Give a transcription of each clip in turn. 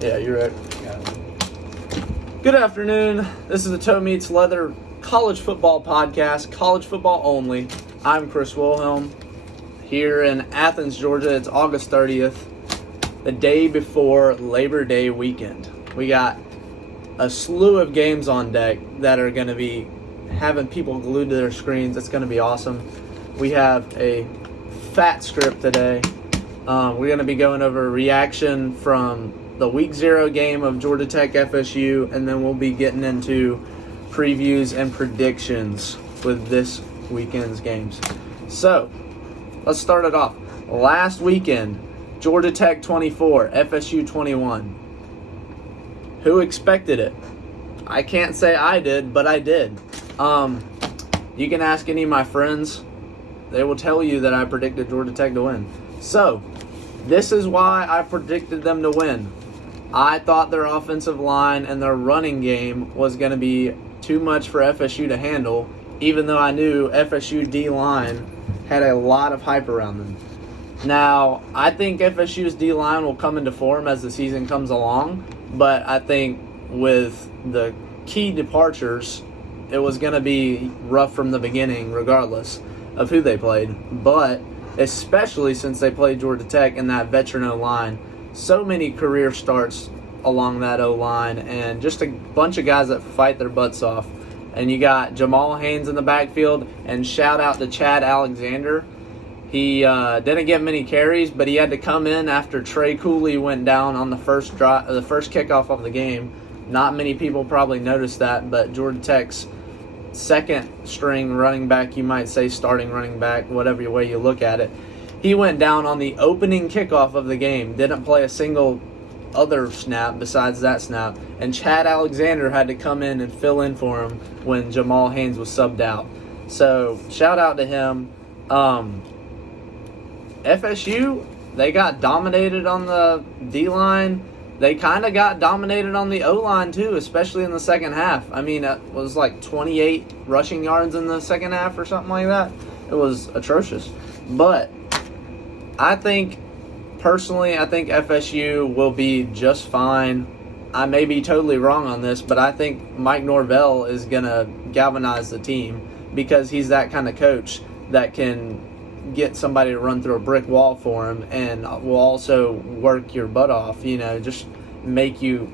Yeah, you're right. Good afternoon. This is the Meets Leather College Football Podcast, college football only. I'm Chris Wilhelm here in Athens, Georgia. It's August 30th, the day before Labor Day weekend. We got a slew of games on deck that are going to be having people glued to their screens. It's going to be awesome. We have a fat script today. We're going to be going over a reaction from the Week 0 game of Georgia Tech FSU, and then we'll be getting into previews and predictions with this weekend's games. So, let's start it off. Last weekend, Georgia Tech 24, FSU 21. Who expected it? I can't say I did, but I did. You can ask any of my friends. They will tell you that I predicted Georgia Tech to win. So, this is why I predicted them to win. I thought their offensive line and their running game was going to be too much for FSU to handle, even though I knew FSU D-line had a lot of hype around them. Now, I think FSU's D-line will come into form as the season comes along, but I think with the key departures, it was going to be rough from the beginning regardless of who they played. But especially since they played Georgia Tech and that veteran O-line, so many career starts along that O-line and just a bunch of guys that fight their butts off. And you got Jamal Haynes in the backfield, and shout out to Chad Alexander. He didn't get many carries, but he had to come in after Trey Cooley went down on the first kickoff of the game. Not many people probably noticed that, but Georgia Tech's second string running back, you might say starting running back, whatever way you look at it, he went down on the opening kickoff of the game, didn't play a single other snap besides that snap, and Chad Alexander had to come in and fill in for him when Jamal Haynes was subbed out. So, shout out to him. FSU, they got dominated on the D-line. They kind of got dominated on the O-line too, especially in the second half. I mean, it was like 28 rushing yards in the second half or something like that. It was atrocious. But I think FSU will be just fine. I may be totally wrong on this, but I think Mike Norvell is going to galvanize the team because he's that kind of coach that can get somebody to run through a brick wall for him and will also work your butt off, just make you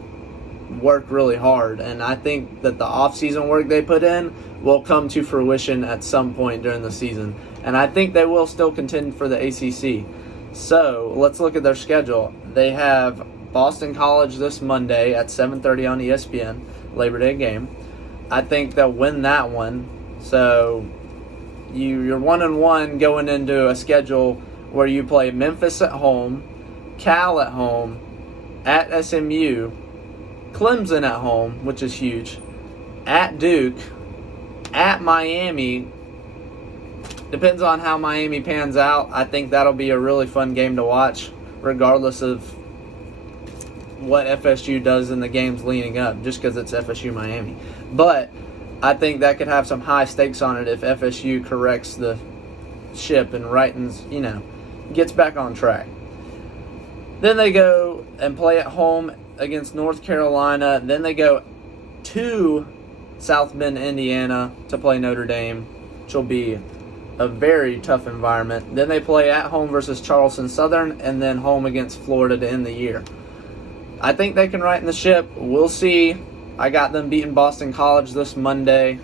work really hard. And I think that the off-season work they put in will come to fruition at some point during the season. And I think they will still contend for the ACC. So, let's look at their schedule. They have Boston College this Monday at 7:30 on ESPN, Labor Day game. I think they'll win that one. So, you're 1-1 going into a schedule where you play Memphis at home, Cal at home, at SMU, Clemson at home, which is huge, at Duke, at Miami. Depends on how Miami pans out. I think that'll be a really fun game to watch, regardless of what FSU does in the games leading up, just because it's FSU Miami. But I think that could have some high stakes on it if FSU corrects the ship and rightens, gets back on track. Then they go and play at home against North Carolina. Then they go to South Bend, Indiana to play Notre Dame, which will be a very tough environment. Then they play at home versus Charleston Southern and then home against Florida to end the year. I think they can right the ship. We'll see. I got them beating Boston College this Monday.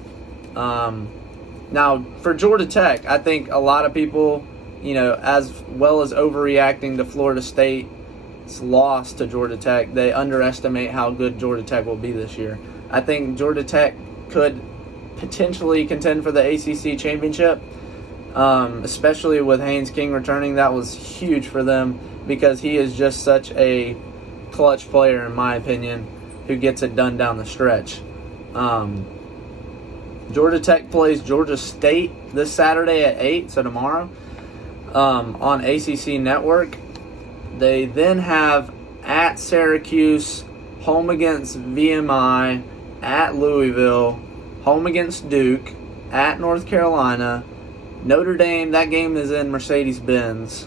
Now, for Georgia Tech, I think a lot of people, as well as overreacting to Florida State's loss to Georgia Tech, they underestimate how good Georgia Tech will be this year. I think Georgia Tech could potentially contend for the ACC championship, especially with Haynes King returning. That was huge for them because he is just such a clutch player, in my opinion, who gets it done down the stretch. Georgia Tech plays Georgia State this Saturday at 8, so tomorrow, on ACC Network. They then have at Syracuse, home against VMI, at Louisville, home against Duke, at North Carolina, Notre Dame. That game is in Mercedes-Benz.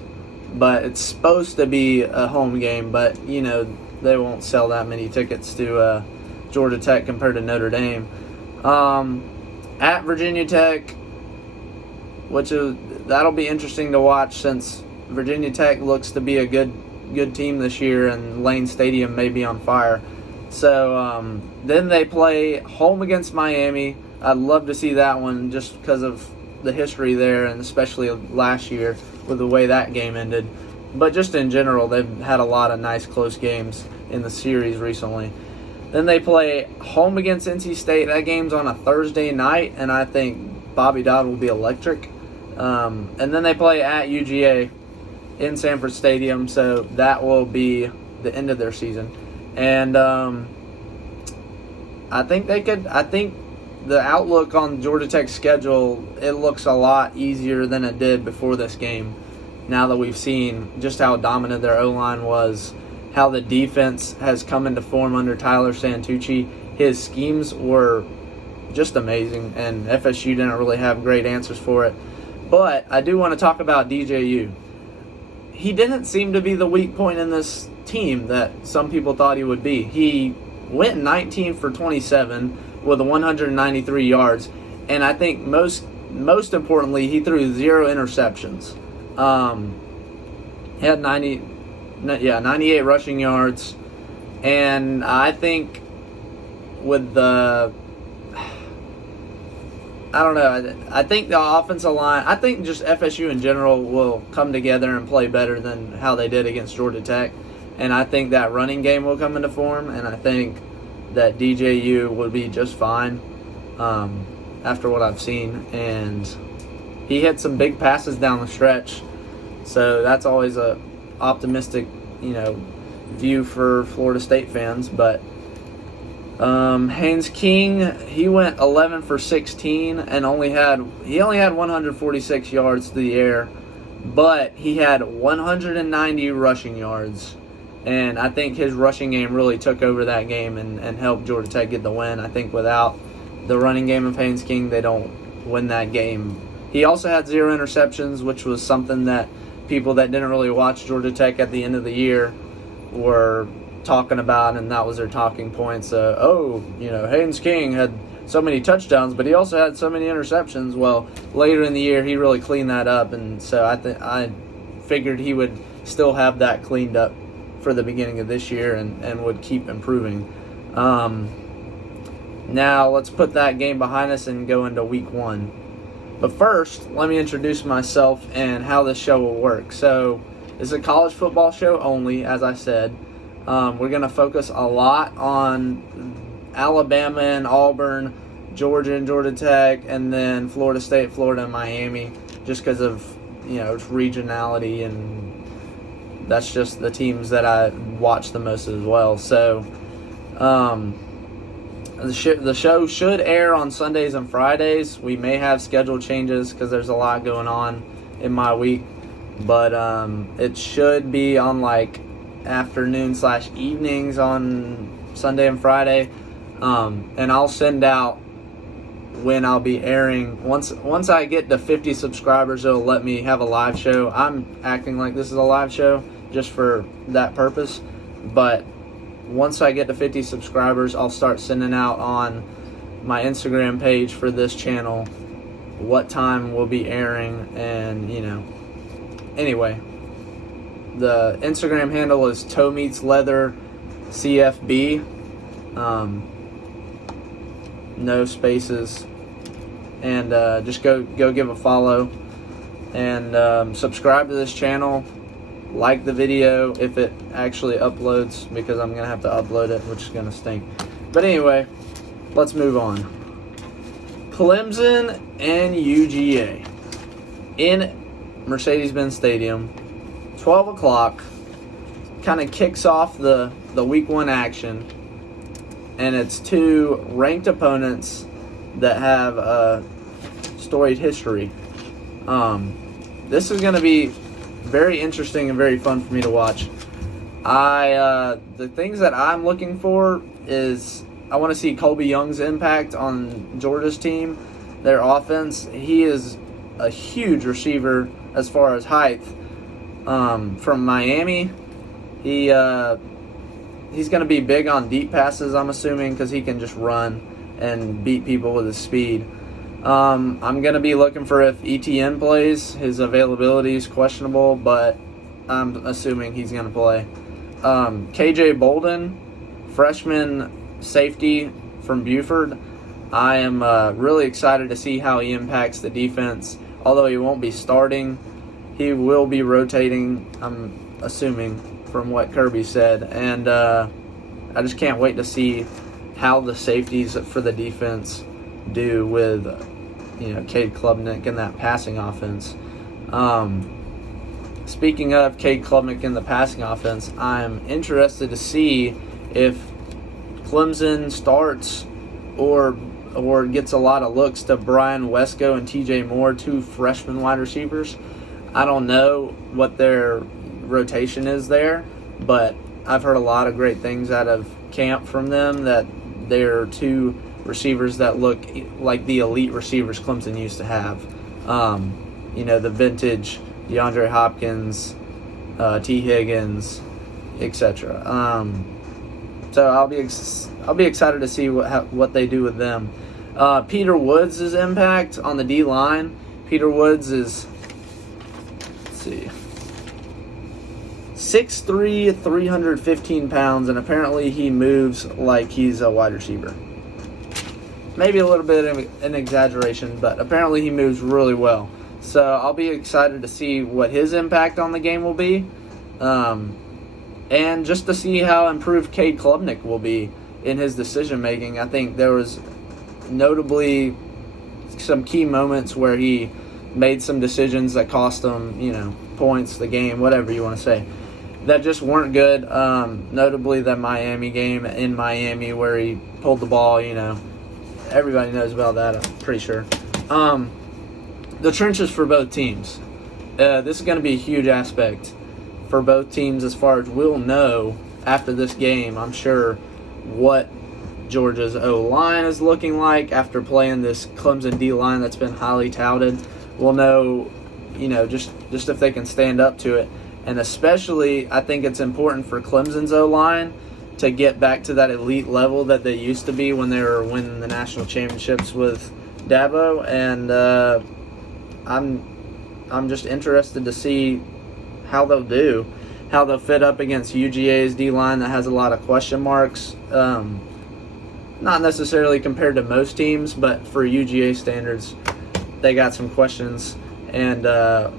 but it's supposed to be a home game, but, they won't sell that many tickets to Georgia Tech compared to Notre Dame. At Virginia Tech, that'll be interesting to watch since Virginia Tech looks to be a good team this year, and Lane Stadium may be on fire. So then they play home against Miami. I'd love to see that one just because of the history there, and especially last year with the way that game ended. But just in general, they've had a lot of nice close games in the series recently. Then they play home against NC State. That game's on a Thursday night, and I think Bobby Dodd will be electric. And then they play at UGA in Sanford Stadium, so that will be the end of their season. And I think the outlook on Georgia Tech's schedule, it looks a lot easier than it did before this game. Now that we've seen just how dominant their O-line was, how the defense has come into form under Tyler Santucci. His schemes were just amazing, and FSU didn't really have great answers for it. But I do want to talk about DJU. He didn't seem to be the weak point in this team that some people thought he would be. He went 19 for 27 with 193 yards, and I think most importantly, he threw 0 interceptions. He had 98 rushing yards, and I think with I think the offensive line, I think just FSU in general will come together and play better than how they did against Georgia Tech. And I think that running game will come into form, and I think that DJU will be just fine after what I've seen. And he hit some big passes down the stretch, so that's always a optimistic, view for Florida State fans. But Haynes King, he went 11 for 16 and only had 146 yards through the air, but he had 190 rushing yards. And I think his rushing game really took over that game and helped Georgia Tech get the win. I think without the running game of Haynes King, they don't win that game. He also had 0 interceptions, which was something that people that didn't really watch Georgia Tech at the end of the year were talking about, and that was their talking points. Haynes King had so many touchdowns, but he also had so many interceptions. Well, later in the year, he really cleaned that up, and so I figured he would still have that cleaned up for the beginning of this year and would keep improving. Now, let's put that game behind us and go into week 1. But first, let me introduce myself and how this show will work. So, it's a college football show only, as I said. We're going to focus a lot on Alabama and Auburn, Georgia and Georgia Tech, and then Florida State, Florida, and Miami, just because of, its regionality, and that's just the teams that I watch the most as well. So, the show should air on Sundays and Fridays. We may have schedule changes because there's a lot going on in my week, but it should be on afternoon/evenings on Sunday and Friday, and I'll send out when I'll be airing. Once I get to 50 subscribers, it'll let me have a live show. I'm acting like this is a live show just for that purpose, but once I get to 50 subscribers, I'll start sending out on my Instagram page for this channel what time we'll be airing. And anyway, the Instagram handle is Meets Leather CFB, no spaces, and just go give a follow and subscribe to this channel. Like the video if it actually uploads, because I'm going to have to upload it, which is going to stink. But anyway, let's move on. Clemson and UGA in Mercedes-Benz Stadium, 12 o'clock, kind of kicks off the week 1 action, and it's 2 ranked opponents that have a storied history. This is going to be very interesting and very fun for me to watch. The things that I'm looking for is I want to see Colby Young's impact on Georgia's team, their offense. He is a huge receiver as far as height, from Miami. He's going to be big on deep passes, I'm assuming, because he can just run and beat people with his speed. I'm going to be looking for if ETN plays. His availability is questionable, but I'm assuming he's going to play. KJ Bolden, freshman safety from Buford. I am really excited to see how he impacts the defense. Although he won't be starting, he will be rotating, I'm assuming, from what Kirby said. And I just can't wait to see how the safeties for the defense do with, Cade Klubnik in that passing offense. Speaking of Cade Klubnik in the passing offense, I'm interested to see if Clemson starts or gets a lot of looks to Brian Wesco and TJ Moore, two freshman wide receivers. I don't know what their rotation is there, but I've heard a lot of great things out of camp from them, that they're two receivers that look like the elite receivers Clemson used to have. The vintage DeAndre Hopkins, T. Higgins, etc. So I'll be excited to see what they do with them. Peter Woods' impact on the D line. Peter Woods is, 6'3", 315 pounds, and apparently he moves like he's a wide receiver. Maybe a little bit of an exaggeration, but apparently he moves really well. So I'll be excited to see what his impact on the game will be. And just to see how improved Cade Klubnik will be in his decision-making. I think there was notably some key moments where he made some decisions that cost him, points, the game, whatever you want to say, that just weren't good. Notably the Miami game in Miami where he pulled the ball, Everybody knows about that, I'm pretty sure. The trenches for both teams. This is going to be a huge aspect for both teams as far as we'll know after this game, I'm sure, what Georgia's O-line is looking like after playing this Clemson D-line that's been highly touted. We'll know, just if they can stand up to it. And especially, I think it's important for Clemson's O-line to get back to that elite level that they used to be when they were winning the national championships with Dabo. And I'm just interested to see how they'll do, how they'll fit up against UGA's D-line that has a lot of question marks. Not necessarily compared to most teams, but for UGA standards, they got some questions. And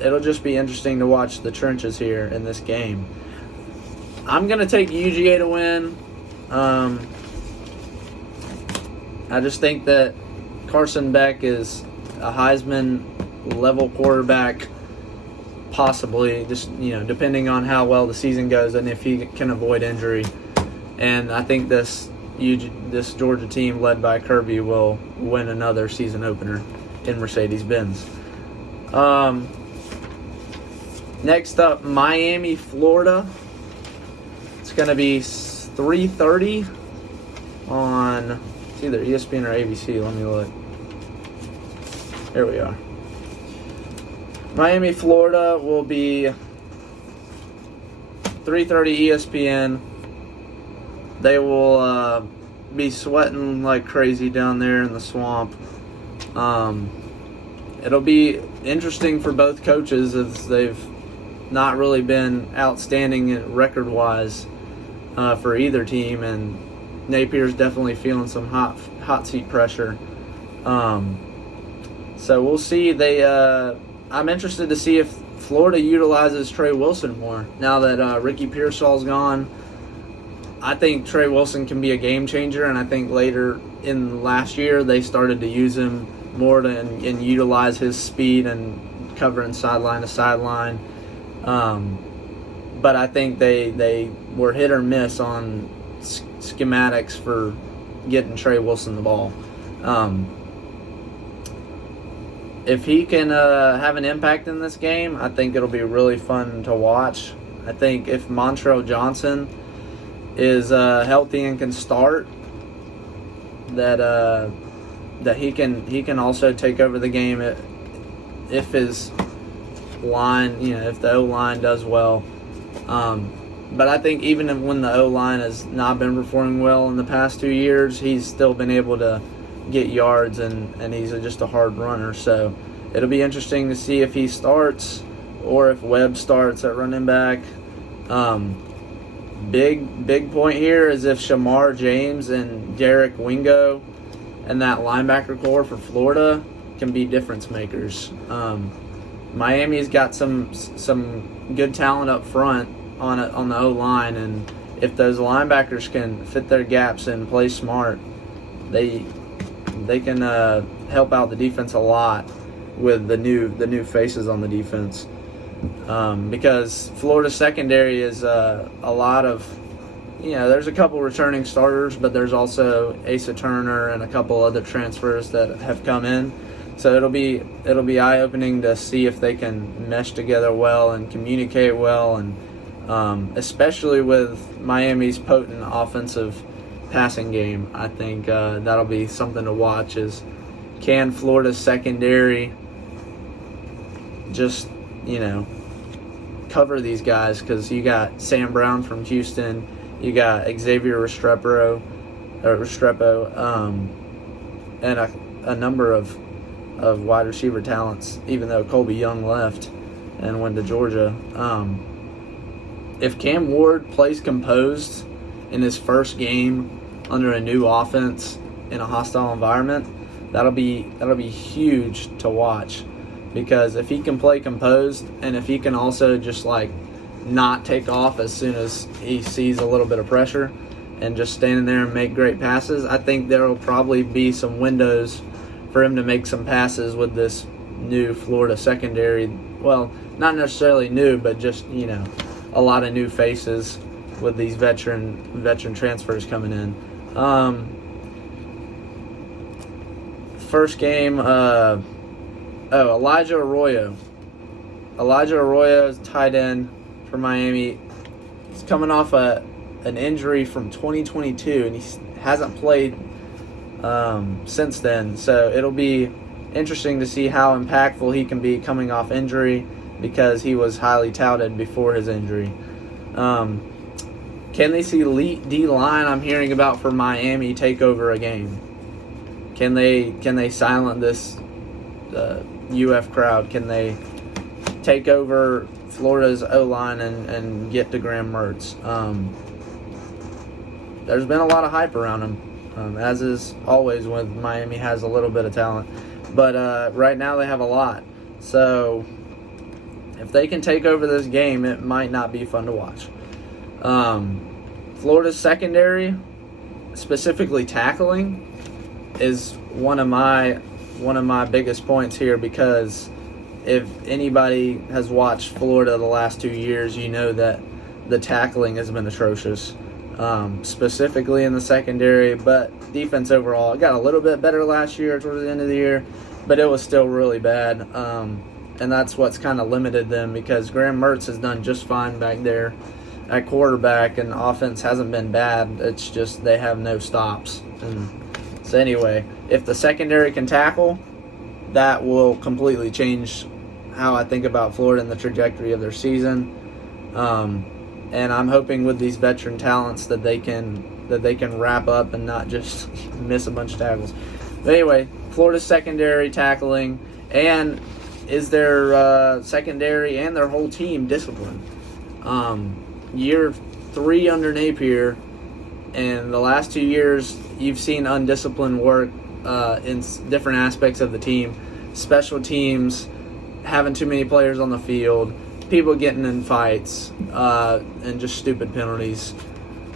it'll just be interesting to watch the trenches here in this game. I'm going to take UGA to win. I just think that Carson Beck is a Heisman-level quarterback, possibly, just depending on how well the season goes and if he can avoid injury. And I think this Georgia team led by Kirby will win another season opener in Mercedes-Benz. Next up, Miami, Florida. It's going to be 3:30 on, it's either ESPN or ABC. Let me look. Here we are. Miami, Florida will be 3:30 ESPN. They will be sweating like crazy down there in the swamp. It'll be interesting for both coaches as they've not really been outstanding record-wise for either team, and Napier's definitely feeling some hot seat pressure. So we'll see. I'm interested to see if Florida utilizes Trey Wilson more now that Ricky Pearsall's gone. I think Trey Wilson can be a game changer, and I think later in last year they started to use him more and utilize his speed and covering sideline to sideline. But I think they were hit or miss on schematics for getting Trey Wilson the ball. If he can have an impact in this game, I think it'll be really fun to watch. I think if Montrell Johnson is healthy and can start, that he can also take over the game if his line, if the O-line does well. But I think even when the O-line has not been performing well in the past 2 years, he's still been able to get yards, and he's just a hard runner. So it'll be interesting to see if he starts or if Webb starts at running back. Big point here is if Shamar James and Derek Wingo and that linebacker core for Florida can be difference makers. Miami's got some good talent up front on the O-line, and if those linebackers can fit their gaps and play smart, they can help out the defense a lot with the new faces on the defense. Because Florida's secondary is a lot of, there's a couple returning starters, but there's also Asa Turner and a couple other transfers that have come in. So it'll be eye-opening to see if they can mesh together well and communicate well, and especially with Miami's potent offensive passing game. I think that'll be something to watch. Is can Florida's secondary just cover these guys? Because you got Sam Brown from Houston, you got Xavier Restrepo, and a number of wide receiver talents, even though Colby Young left and went to Georgia. If Cam Ward plays composed in his first game under a new offense in a hostile environment, that'll be huge to watch. Because if he can play composed, and if he can also just not take off as soon as he sees a little bit of pressure and just standing there and make great passes, I think there will probably be some windows for him to make some passes with this new Florida secondary. Well, not necessarily new, but just, a lot of new faces with these veteran transfers coming in. First game, Elijah Arroyo. Elijah Arroyo is tight end for Miami. He's coming off an injury from 2022, and he hasn't played since then. So it'll be interesting to see how impactful he can be coming off injury, because he was highly touted before his injury. Can they see elite D-line I'm hearing about for Miami take over a game? Can they silent this UF crowd? Can they take over Florida's O-line and get to Graham Mertz? There's been a lot of hype around him, as is always when Miami has a little bit of talent. But right now they have a lot. So if they can take over this game, it might not be fun to watch. Florida's secondary, specifically tackling, is one of my biggest points here, because if anybody has watched Florida the last 2 years, you know that the tackling has been atrocious, specifically in the secondary, but defense overall. It got a little bit better last year towards the end of the year, but it was still really bad, and that's what's kind of limited them, because Graham Mertz has done just fine back there at quarterback, and offense hasn't been bad. It's just they have no stops. And so anyway, if the secondary can tackle, that will completely change how I think about Florida and the trajectory of their season. And I'm hoping with these veteran talents that they can wrap up and not just miss a bunch of tackles. But anyway, Florida's secondary tackling, and is their secondary and their whole team disciplined? Year 3 under Napier, and the last 2 years you've seen undisciplined work in different aspects of the team. Special teams, having too many players on the field, people getting in fights, and just stupid penalties.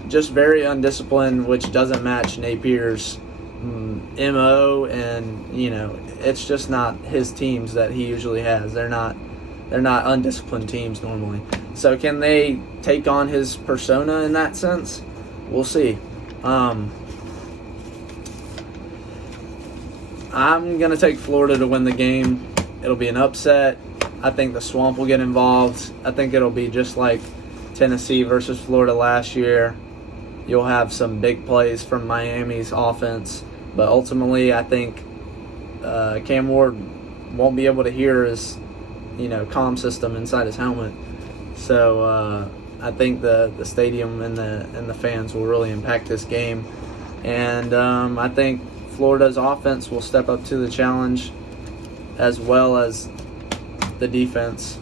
Just very undisciplined, which doesn't match Napier's MO, and it's just not his teams that he usually has. They're not undisciplined teams normally. So can they take on his persona in that sense? We'll see. I'm going to take Florida to win the game. It'll be an upset. I think the Swamp will get involved. I think it'll be just like Tennessee versus Florida last year. You'll have some big plays from Miami's offense. But ultimately, I think Cam Ward won't be able to hear his comm system inside his helmet. So I think the stadium and the fans will really impact this game. And I think Florida's offense will step up to the challenge, as well as the defense.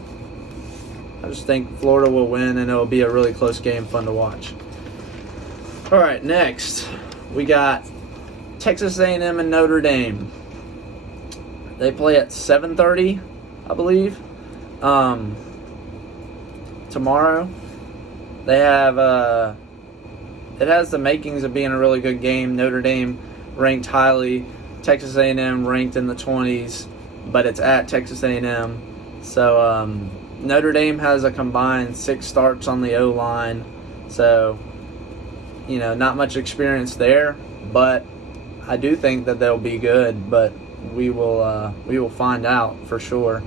I just think Florida will win, and it will be a really close game, fun to watch. All right, next we got Texas A&M and Notre Dame. They play at 7:30, I believe, tomorrow. They have it has the makings of being a really good game. Notre Dame ranked highly, Texas A&M ranked in the 20s, but it's at Texas A&M. So Notre Dame has a combined 6 starts on the O-line, so not much experience there, but I do think that they'll be good. But we will find out for sure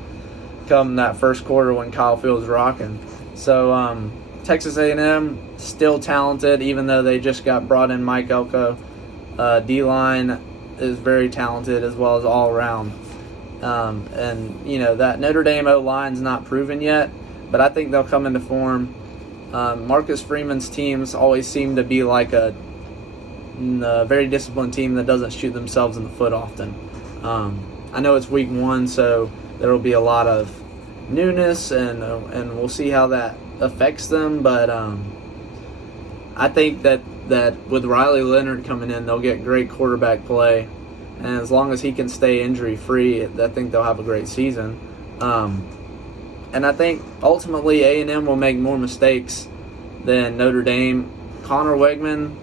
come that first quarter when Kyle Field's rocking. So Texas A&M still talented, even though they just got brought in Mike Elko. D-line is very talented as well as all around. And that Notre Dame O-line's not proven yet, but I think they'll come into form. Marcus Freeman's teams always seem to be like a very disciplined team that doesn't shoot themselves in the foot often. I know it's week 1, so there will be a lot of newness, and we'll see how that affects them. But I think that with Riley Leonard coming in, they'll get great quarterback play. And as long as he can stay injury-free, I think they'll have a great season. And I think ultimately A&M will make more mistakes than Notre Dame. Connor Wegman,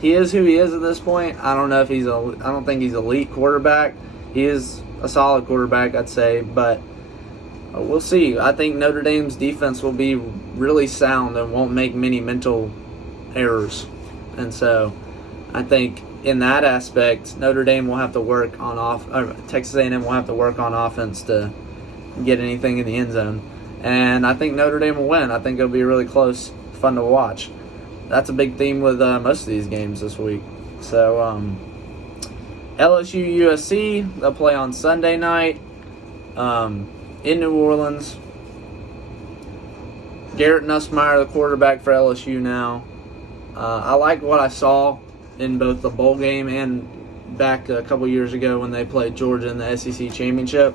he is who he is at this point. I don't think he's elite quarterback. He is a solid quarterback, I'd say, but we'll see. I think Notre Dame's defense will be really sound and won't make many mental errors. And so I think in that aspect, Notre Dame will have to work on Texas A&M will have to work on offense to get anything in the end zone. And I think Notre Dame will win. I think it'll be really close, fun to watch. That's a big theme with most of these games this week. So LSU USC, they'll play on Sunday night in New Orleans. Garrett Nussmeier, the quarterback for LSU now. I like what I saw in both the bowl game and back a couple years ago when they played Georgia in the SEC championship.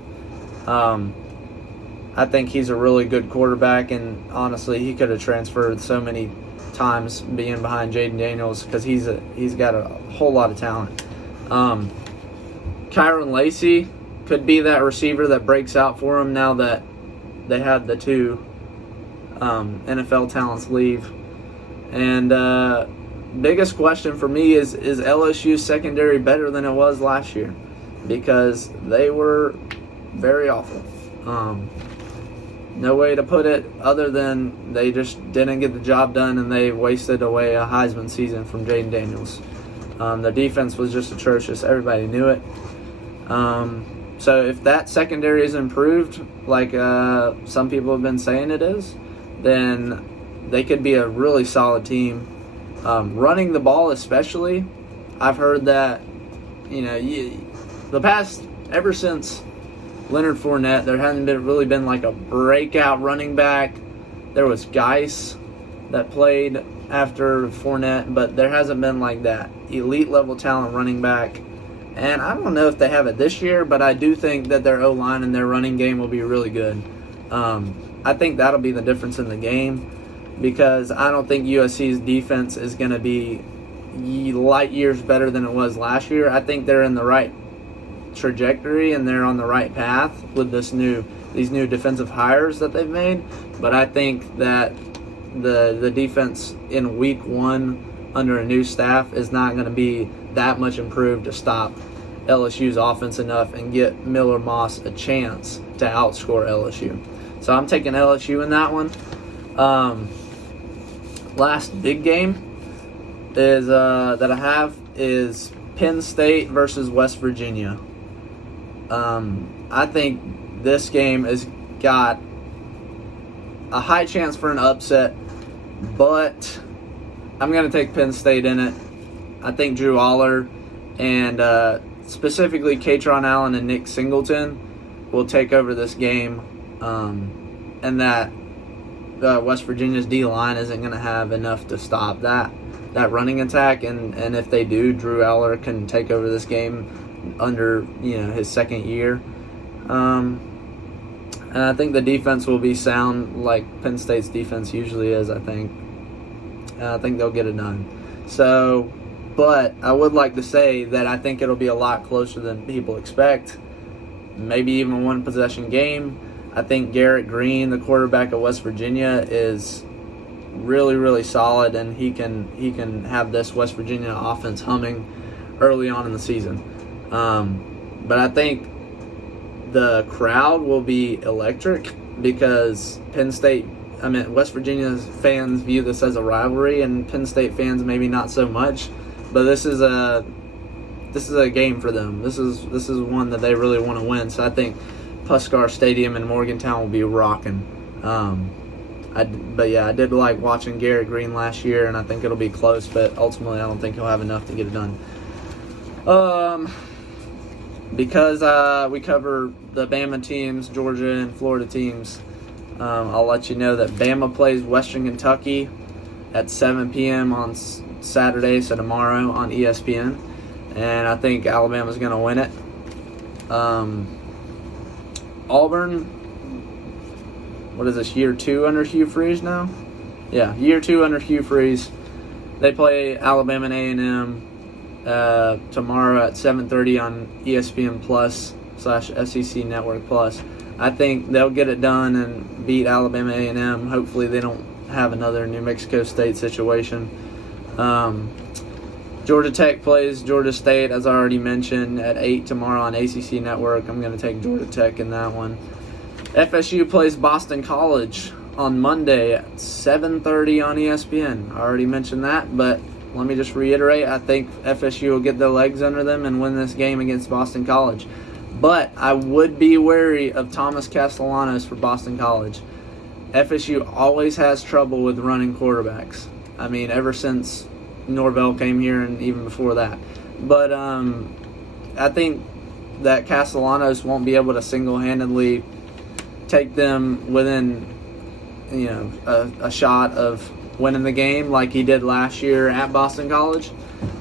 I think he's a really good quarterback, and honestly, he could have transferred so many times being behind Jaden Daniels because he's got a whole lot of talent. Kyron Lacey could be that receiver that breaks out for him now that they had the 2 NFL talents leave. And biggest question for me is LSU's secondary better than it was last year? Because they were very awful. No way to put it other than they just didn't get the job done, and they wasted away a Heisman season from Jaden Daniels. The defense was just atrocious. Everybody knew it. So if that secondary is improved, like some people have been saying it is, then they could be a really solid team. Running the ball especially, I've heard that, the past, ever since Leonard Fournette, there hasn't really been like a breakout running back. There was Geis that played after Fournette, but there hasn't been like that elite level talent running back. And I don't know if they have it this year, but I do think that their O-line and their running game will be really good. I think that'll be the difference in the game, because I don't think USC's defense is going to be light years better than it was last year. I think they're in the right trajectory and they're on the right path with these new defensive hires that they've made. But I think that the defense in week 1 under a new staff is not going to be that much improved to stop LSU's offense enough and get Miller Moss a chance to outscore LSU. So I'm taking LSU in that one. Last big game is that I have is Penn State versus West Virginia. I think this game has got a high chance for an upset, but I'm going to take Penn State in it. I think Drew Aller and specifically Katron Allen and Nick Singleton will take over this game, and that West Virginia's D-line isn't going to have enough to stop that running attack. And if they do, Drew Aller can take over this game under his second year. And I think the defense will be sound like Penn State's defense usually is, I think. I think they'll get it done. So, but I would like to say that I think it'll be a lot closer than people expect. Maybe even a one-possession game. I think Garrett Green, the quarterback of West Virginia, is really, really solid, and he can have this West Virginia offense humming early on in the season. But I think the crowd will be electric because West Virginia's fans view this as a rivalry, and Penn State fans maybe not so much. But this is a game for them. This is one that they really want to win. So I think Puskar Stadium in Morgantown will be rocking. I did like watching Garrett Green last year, and I think it'll be close. But ultimately, I don't think he'll have enough to get it done. Because we cover the Bama teams, Georgia and Florida teams, I'll let you know that Bama plays Western Kentucky at 7 p.m. on Saturday, so tomorrow on ESPN. And I think Alabama's going to win it. Auburn, what is this, year 2 under Hugh Freeze now? Yeah, year 2 under Hugh Freeze. They play Alabama and A&M tomorrow at 7:30 on ESPN Plus / SEC Network Plus. I think they'll get it done and beat Alabama A&M. Hopefully they don't have another New Mexico State situation. Georgia Tech plays Georgia State, as I already mentioned, at 8 tomorrow on ACC Network. I'm going to take Georgia Tech in that one. FSU plays Boston College on Monday at 7:30 on ESPN. I already mentioned that, but let me just reiterate, I think FSU will get their legs under them and win this game against Boston College. But I would be wary of Thomas Castellanos for Boston College. FSU always has trouble with running quarterbacks. Ever since Norvell came here and even before that. But I think that Castellanos won't be able to single-handedly take them within, a shot of winning the game like he did last year at Boston College.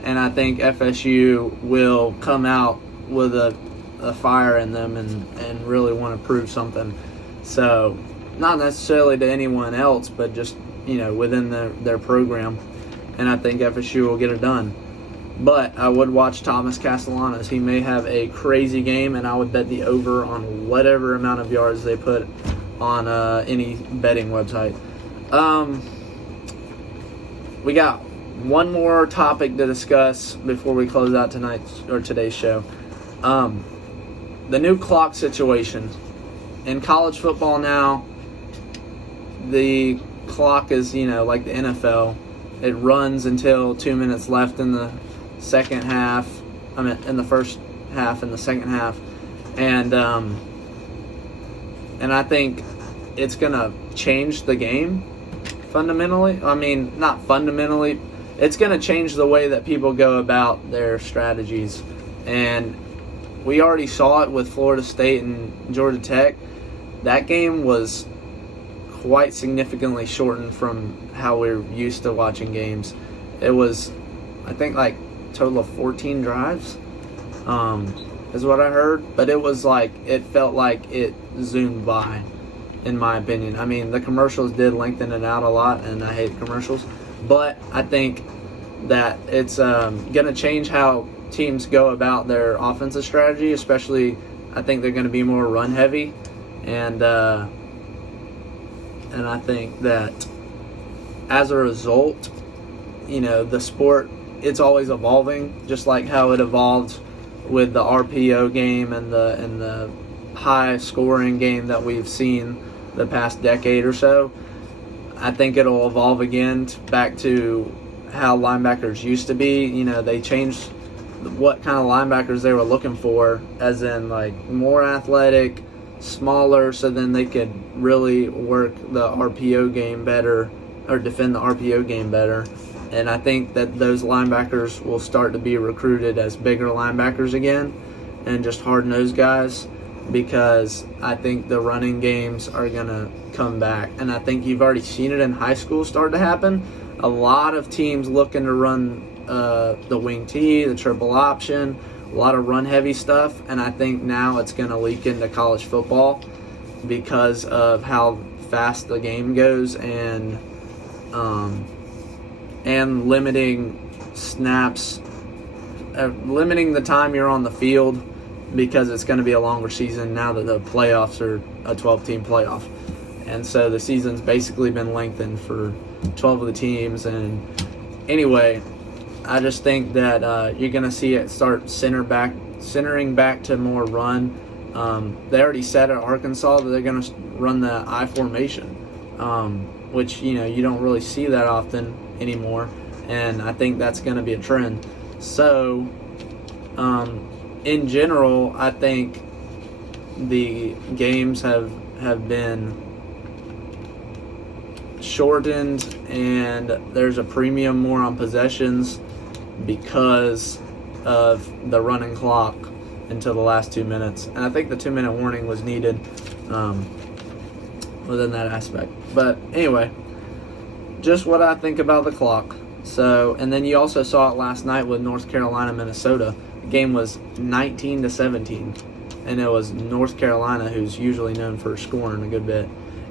And I think FSU will come out with a fire in them and really want to prove something. So, not necessarily to anyone else, but just, within their program. And I think FSU will get it done. But I would watch Thomas Castellanos. He may have a crazy game, and I would bet the over on whatever amount of yards they put on any betting website. We got one more topic to discuss before we close out today's show. The new clock situation. In college football now, the clock is, like the NFL. It runs until 2 minutes left in the second half. In the first half and the second half. And I think it's going to change the game fundamentally. Not fundamentally. It's going to change the way that people go about their strategies. And we already saw it with Florida State and Georgia Tech. That game was quite significantly shortened from how we're used to watching games. It was, I think, a total of 14 drives is what I heard. But it was it felt like it zoomed by, in my opinion. The commercials did lengthen it out a lot, and I hate commercials. But I think that it's going to change how teams go about their offensive strategy, especially I think they're going to be more run heavy, and I think that as a result, the sport, it's always evolving, just like how it evolved with the RPO game and the high scoring game that we've seen the past decade or so. I think it'll evolve again back to how linebackers used to be. They changed what kind of linebackers they were looking for, as in more athletic, smaller, so then they could really work the RPO game better or defend the RPO game better. And I think that those linebackers will start to be recruited as bigger linebackers again and just hard-nosed guys. because I think the running games are going to come back. And I think you've already seen it in high school start to happen. A lot of teams looking to run the wing T, the triple option, a lot of run-heavy stuff. And I think now it's going to leak into college football because of how fast the game goes and limiting snaps, limiting the time you're on the field, because it's going to be a longer season now that the playoffs are a 12-team playoff. And so the season's basically been lengthened for 12 of the teams. And anyway, I just think that you're going to see it start centering back to more run. They already said at Arkansas that they're going to run the I formation, which, you don't really see that often anymore. And I think that's going to be a trend. So, in general, I think the games have been shortened, and there's a premium more on possessions because of the running clock until the last 2 minutes. And I think the 2-minute warning was needed within that aspect. But anyway, just what I think about the clock. So, and then you also saw it last night with North Carolina, Minnesota. The game was 19-17, and it was North Carolina, who's usually known for scoring a good bit.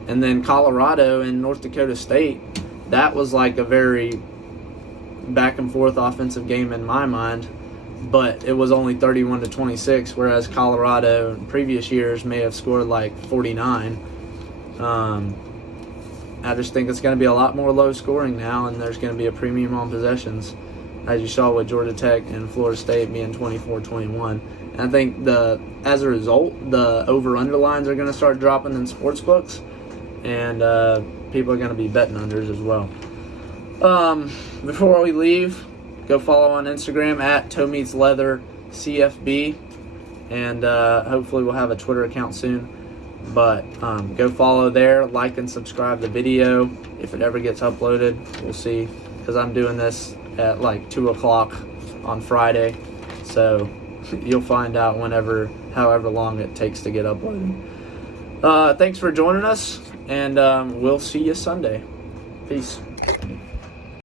And then Colorado and North Dakota State, that was like a very back and forth offensive game in my mind, but it was only 31-26, whereas Colorado in previous years may have scored like 49. I just think it's going to be a lot more low scoring now, and there's going to be a premium on possessions, as you saw with Georgia Tech and Florida State being 24-21. And I think as a result, the over-under lines are going to start dropping in sports books, and people are going to be betting unders as well. Before we leave, go follow on Instagram at Meets Leather CFB, and hopefully we'll have a Twitter account soon. But go follow there, like and subscribe the video if it ever gets uploaded. We'll see, because I'm doing this at like 2 o'clock on Friday, so you'll find out however long it takes to get uploaded. Thanks for joining us, and we'll see you Sunday. Peace.